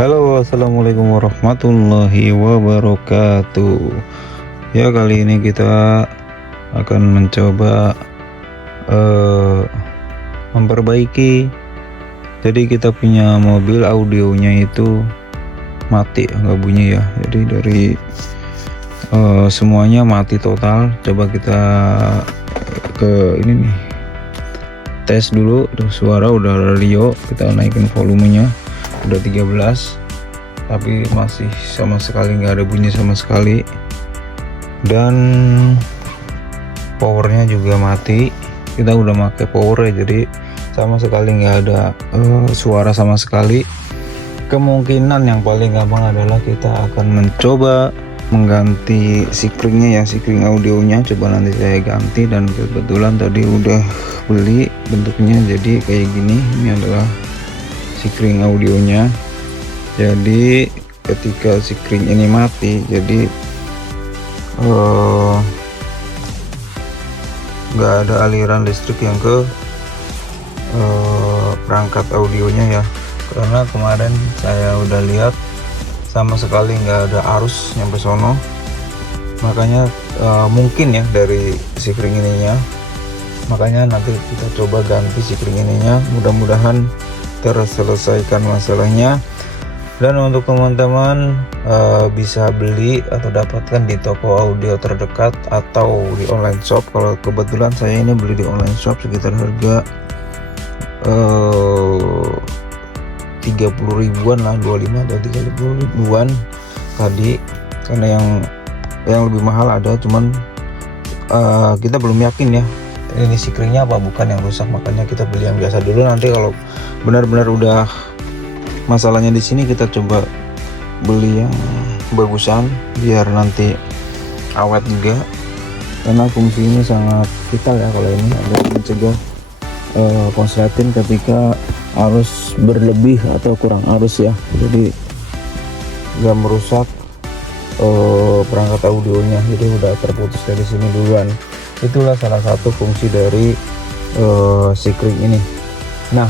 Halo, assalamualaikum warahmatullahi wabarakatuh. Ya, kali ini kita akan mencoba memperbaiki. Jadi kita punya mobil audionya itu mati, nggak bunyi ya. Jadi dari semuanya mati total. Coba kita ke ini nih, tes dulu. Tuh, suara udah radio, kita naikin volumenya udah 13, tapi masih sama sekali nggak ada bunyi sama sekali, dan powernya juga mati. Kita udah pakai power ya, jadi sama sekali nggak ada suara sama sekali. Kemungkinan yang paling gampang adalah kita akan mencoba mengganti sekringnya ya, sekring audionya. Coba nanti saya ganti, dan kebetulan tadi udah beli bentuknya jadi kayak gini. Ini adalah sekring audionya. Jadi ketika sekring ini mati, jadi nggak ada aliran listrik yang ke perangkat audionya ya, karena kemarin saya udah lihat sama sekali nggak ada arus nyampe sono. Makanya mungkin ya dari sekring ininya, makanya nanti kita coba ganti sekring ininya, mudah-mudahan terselesaikan masalahnya. Dan untuk teman-teman bisa beli atau dapatkan di toko audio terdekat atau di online shop. Kalau kebetulan saya ini beli di online shop sekitar harga 30 ribuan lah, 25 atau 30 ribuan tadi, karena yang lebih mahal ada, cuman kita belum yakin ya ini sekringnya apa bukan yang rusak, makanya kita beli yang biasa dulu. Nanti kalau benar-benar udah masalahnya di sini, kita coba beli yang bagusan biar nanti awet juga, karena fungsinya sangat vital ya. Kalau ini ada mencegah konsleting ketika arus berlebih atau kurang arus ya, jadi nggak merusak perangkat audionya. Jadi udah terputus dari sini duluan. Itulah salah satu fungsi dari sekring ini. Nah,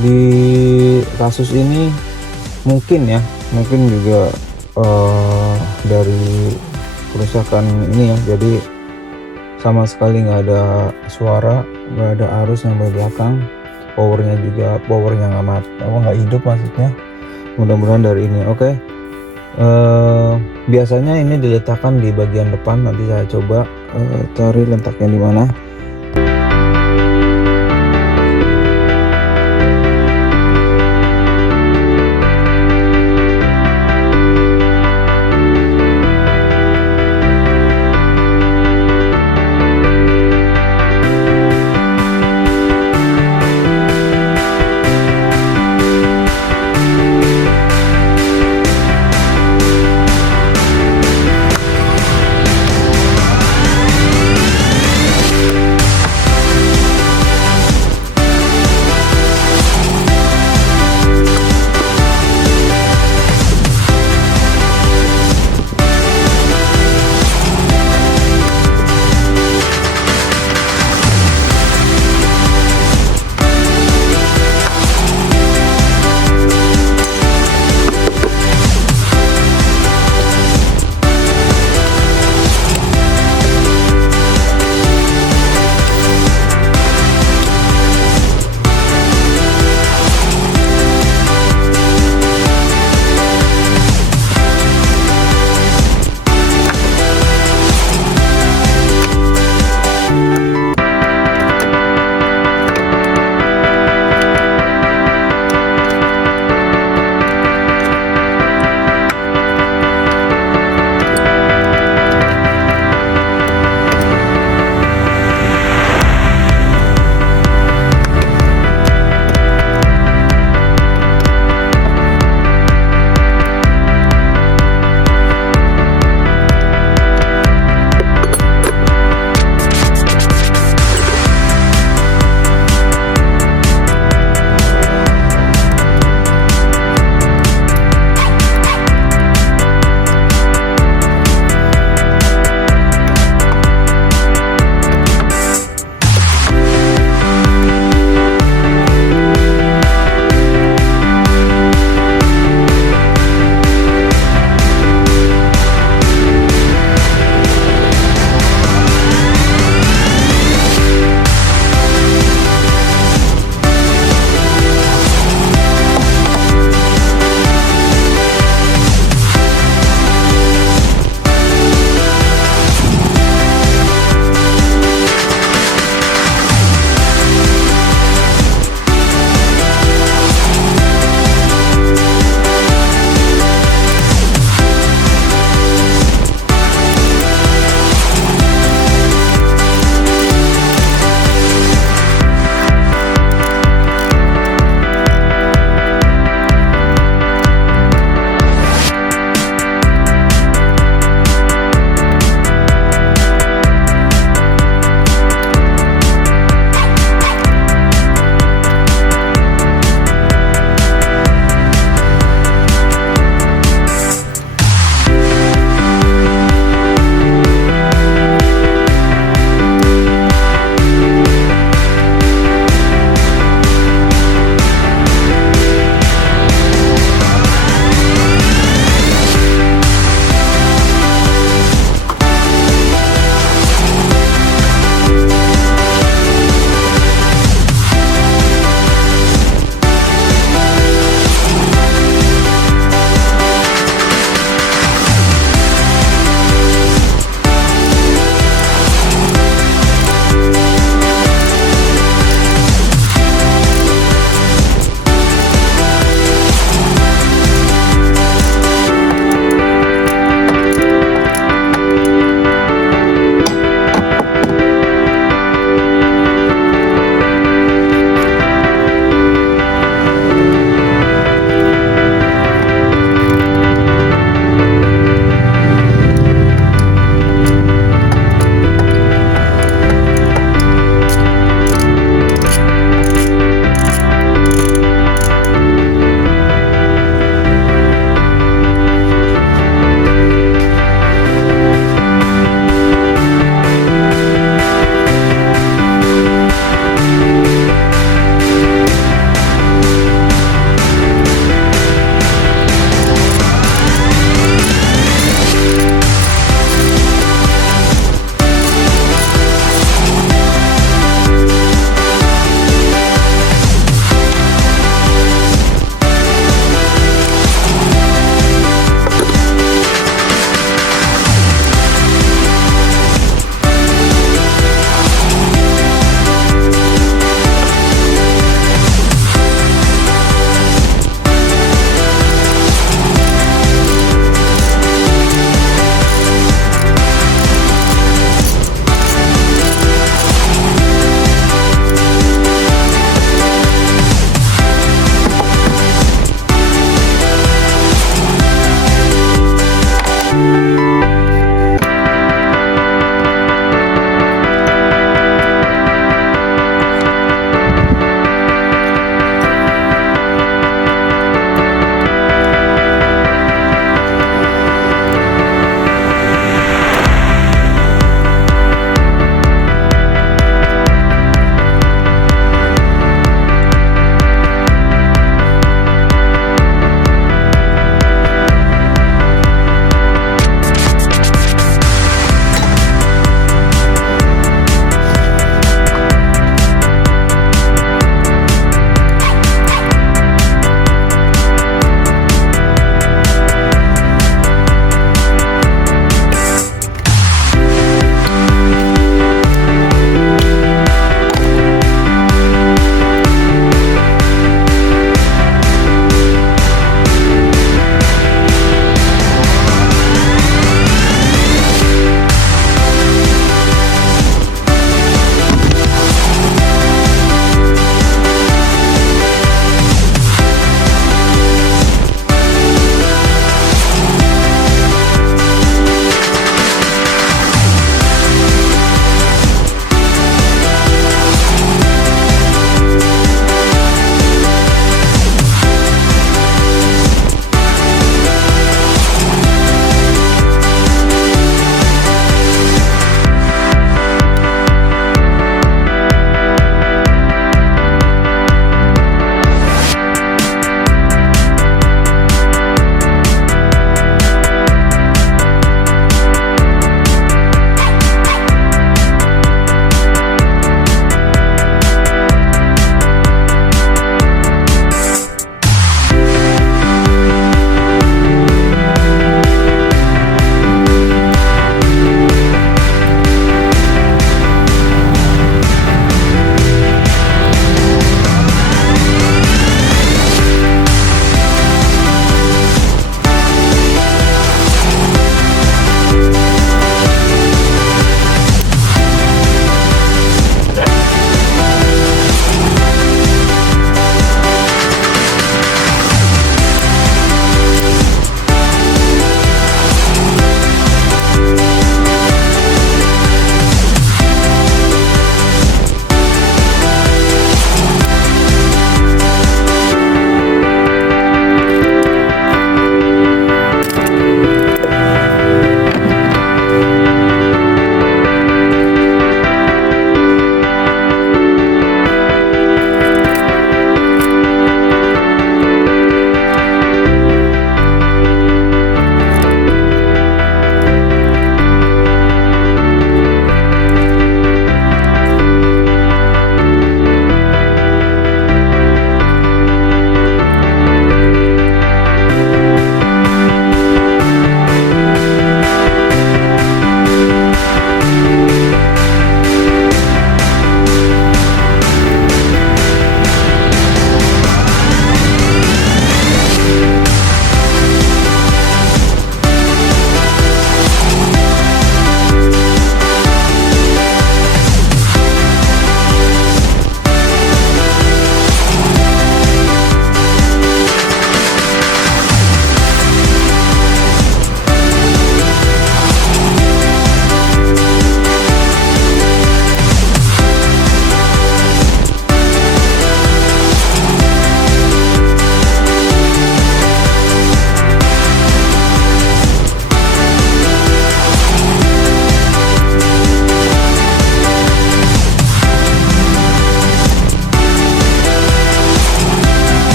di kasus ini mungkin juga dari kerusakan ini ya, jadi sama sekali nggak ada suara, nggak ada arus yang dari belakang. Powernya nggak hidup maksudnya. Mudah-mudahan dari ini oke. Biasanya ini diletakkan di bagian depan. Nanti saya coba cari letaknya di mana.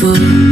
beautiful.